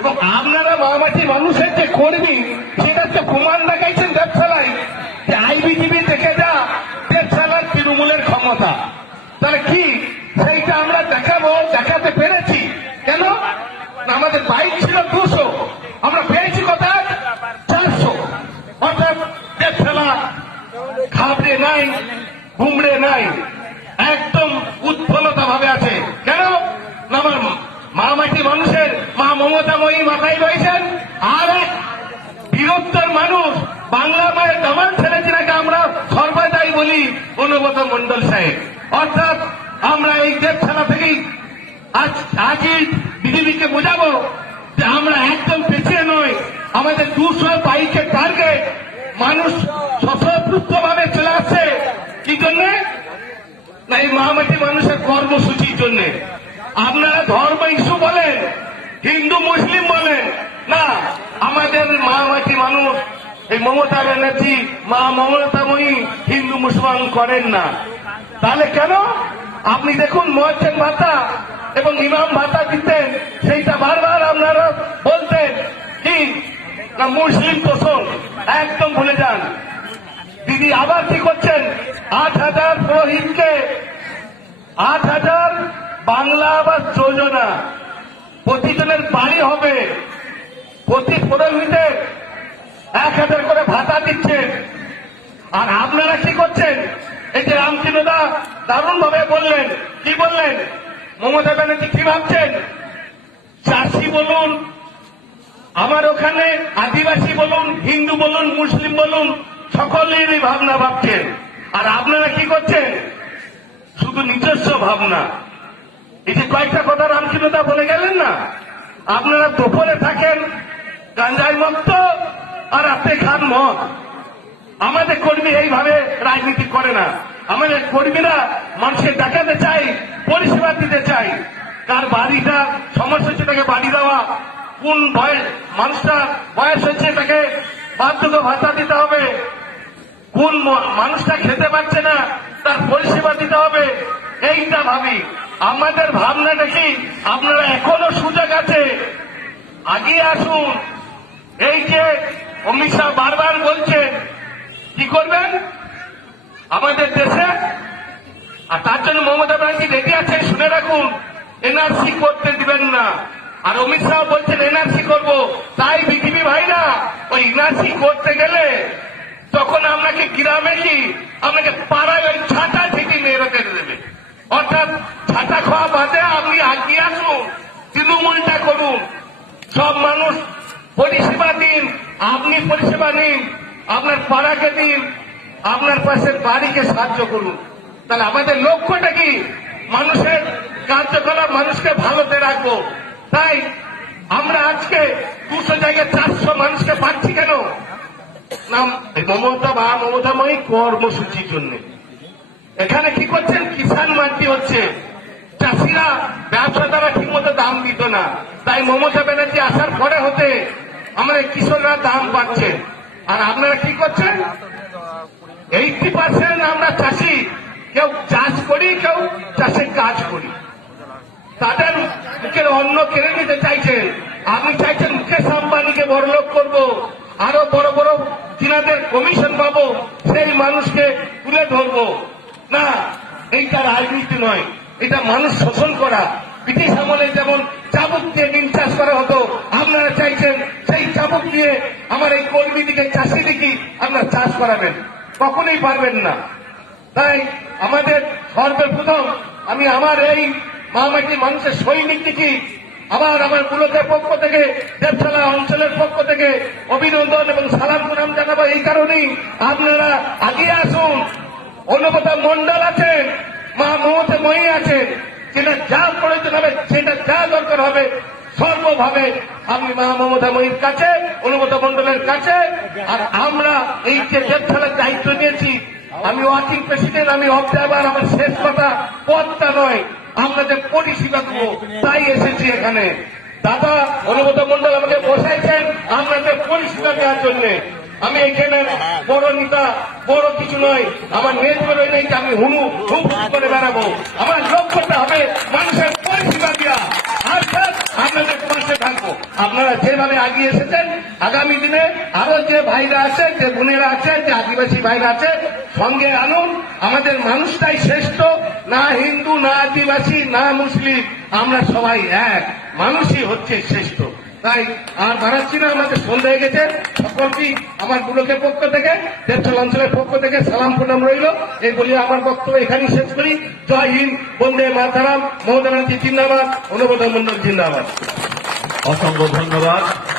এবং আপনারা মামাটি মানুষের যে কর্মী সেটা তো প্রমাণ দেখাইছেন দেবশালায় যে আইবিটিভি দেখে যা দেবশালার তৃণমূলের ক্ষমতা। তাহলে কি সেইটা আমরা দেখাতে পেরেছি কেন? আমাদের বাইক ছিল 200, আমরা পেয়েছি কোথায় 400। অর্থাৎ দেবশালা খাবড়ে নাই, ঘুমড়ে নাই, একদম উৎফলতা ভাবে আছে। কেন? আমার মামাটি মানুষের মা মমতাময়ী মাথায় রয়েছেন, আর এক বৃহত্তর মানুষ বাংলা মায়ের দামান ছেলেছিলাকে আমরা সর্বদাই বলি অনুব্রত মন্ডল সাহেব। অর্থাৎ আমরা এই দেবশালা থেকেই আজই বিজেপিকে বোঝাবো যে আমরা একদম পিছিয়ে নই। আমাদের 200 বাইকের টার্গেট মানুষ স্বতঃস্ফূর্ত ভাবে চলে আসছে। কি জন্যে? না, এই মহামাটি মানুষের কর্মসূচির জন্য। আপনারা ধর্ম ইস্যু বলেন, হিন্দু মুসলিম বলেন, না, আমাদের মহামাটি মানুষ এই মমতা ব্যানার্জি মা মমতাময়ী হিন্দু মুসলমান করেন না। তাহলে কেন? আপনি দেখুন মহাজ্জেন ভাতা এবং ইমাম ভাতা দিতেন, সেইটা বারবার আপনারা বলতেন কি না মুসলিম তোষণ, একদম ভুলে যান। দিদি আবার কি করছেন? 8,000 পুরোহিতকে 8,000 বাংলা আবাস যোজনা, প্রতিজনের বাড়ি হবে, প্রতি পুরোহিতের 1,000 করে ভাতা দিচ্ছেন। আর আপনারা কি করছেন? এই যে রামকৃষ্ণদা দারুণ ভাবে বললেন, কি বললেন? মমতা ব্যানার্জি কি ভাবছেন? চাষি বলুন, আমার ওখানে আদিবাসী বলুন, হিন্দু বলুন, মুসলিম বলুন, সকলেরই ভাবনা ভাবছেন। আর আপনারা কি করছেন? শুধু নিজস্ব ভাবনা। এই যে কয়েকটা কথা রামকৃষ্ণদা বলে গেলেন না, আপনারা দুপুরে থাকেন গাঞ্জাই মত আর রাতে খান মদ। আমাদের কর্মী এইভাবে রাজনীতি করে না। আমাদের কর্মীরা মানুষের দেখাতে চাই, পরিষেবা দিতে চাই। কার বাড়িটা সমস্যা হচ্ছে তাকে বাড়ি দেওয়া, কোন মানুষটা বয়স হচ্ছে তাকে বার্ধক্য ভাতা দিতে হবে, কোন মানুষটা খেতে পারছে না তার পরিষেবা দিতে হবে, এইটা ভাবি। আমাদের ভাবনাটা কি? আপনারা এখনো সুযোগ আছে, আগিয়ে আসুন। এই যে অমিত শাহ বারবার বলছেন কি করবেন আমাদের দেশে, আর তার জন্য মমতা ব্যানার্জি রেডি আছে, শুনে রাখুন, এনআরসি করতে দিবেন না। আর অমিত শাহ বলছেন এনআরসি করব, তাই বিজেপি ভাইরা ওই এনআরসি করতে গেলে তখন আপনাকে গ্রামে কি আপনাকে পাড়ায় ওই ছাতা ঠিকই মেয়েরাতে দেবে। অর্থাৎ ছাতা খাওয়া বাদে আপনি আগিয়ে আসুন, তৃণমূলটা করুন, সব মানুষ পরিষেবা দিন, আপনি পরিষেবা নিন, আপনার পাড়াকে দিন, আপনার পাশের বাড়িকে সাহায্য করুন। তাহলে আমাদের লক্ষ্যটা কি? মানুষের কার্যকলাপ, মানুষকে ভালোতে রাখবো। তাই আমরা আজকে 200 জায়গায় 400 মানুষকে পাচ্ছি কেন? না, মমতাময়ী কর্মসূচির জন্য। এখানে কি করছেন? কিষাণ মান্ডি হচ্ছে, চাষিরা ব্যবসাদারা ঠিক মতো দাম দিত না, তাই মমতা ব্যানার্জি আসার পরে হতে আমাদের কৃষকরা দাম পাচ্ছে। আর আপনারা কি করছেন? 80% আমরা চাষি, কেউ চাষ করি, কেউ চাষের কাজ করি, তাদের মুখের অন্ন কেড়ে নিতে চাইছেন। আপনি চাইছেন মুকেশ আম্বানিকে বড়লোক করব, আরো বড় বড় চীনাদের কমিশন পাবো, সেই মানুষকে তুলে ধরবো। না, এইটা রাজনীতি নয়, এটা মানুষ শোষণ করা। ব্রিটিশ আমলে যেমন চাবুক দিয়ে ডিম চাষ করা হতো, আপনারা চাইছেন সেই চাবুক দিয়ে আমার এই কর্মীদিকে চাষিদিকে আপনারা চাষ করাবেন, কখনোই পারবেন না। তাই আমাদের সর্বপ্রথম আমি আমার এই মহামাটি মানুষের সৈনিক দিকে আবার আমার ব্লকের পক্ষ থেকে, দেবশালা অঞ্চলের পক্ষ থেকে অভিনন্দন এবং সালাম প্রণাম জানাবো। এই কারণেই আপনারা আগিয়ে আসুন। অনুব্রত মন্ডল আছেন, মা মমতাময়ী আছেন, যেটা যা প্রয়োজন হবে, সেটা যা দরকার হবে, সর্বভাবে আমি মা মমতাময়ীর কাছে, অনুব্রত মন্ডলের কাছে। আর আমরা এই যে দেবশালার দায়িত্ব নিয়েছি, আমি ওয়ার্কিং প্রেসিডেন্ট, আমি অবজারভার, আমার শেষ কথা পদটা নয়, আপনাদের পরিষেবা দেবো, তাই এসেছি এখানে। দাদা অনুব্রত মন্ডল আমাকে বসাইছেন আপনাদের পরিষেবা দেওয়ার জন্য। আমি এখানে বড় নেতা, বড় কিছু নয়, আমার নেতৃত্ব নেই যে আমি হুনু হুপ করে বেড়াবো। আমার লক্ষ্যটা হবে মানুষের পরিষেবা দেওয়া। অর্থাৎ আপনাদের পাশে থাকবো। আপনারা যেভাবে এগিয়ে এসেছেন, আগামী দিনে আরো যে ভাইরা আছে, যে বোনেরা আছে, যে আদিবাসী ভাইরা আছে, সঙ্গে আনুন। আমাদের মানুষটাই শ্রেষ্ঠ, না হিন্দু, না আদিবাসী, না মুসলিম, আমরা সবাই এক, মানুষই হচ্ছে শ্রেষ্ঠ। তাই আর বাড়াচ্ছি না, আমাদের সন্ধ্যা হয়ে গেছে। সকলকেই আমার ব্লকের পক্ষ থেকে, দেবশাল অঞ্চলের পক্ষ থেকে সালাম প্রণাম রইল। এই বলে আমার বক্তব্য এখানেই শেষ করি। জয় হিন্দ, বন্দে মাতরম, মমতা ব্যানার্জি জিন্দাবাদ, অনুব্রত মন্ডল জিন্দাবাদ। অসংখ্য ধন্যবাদ।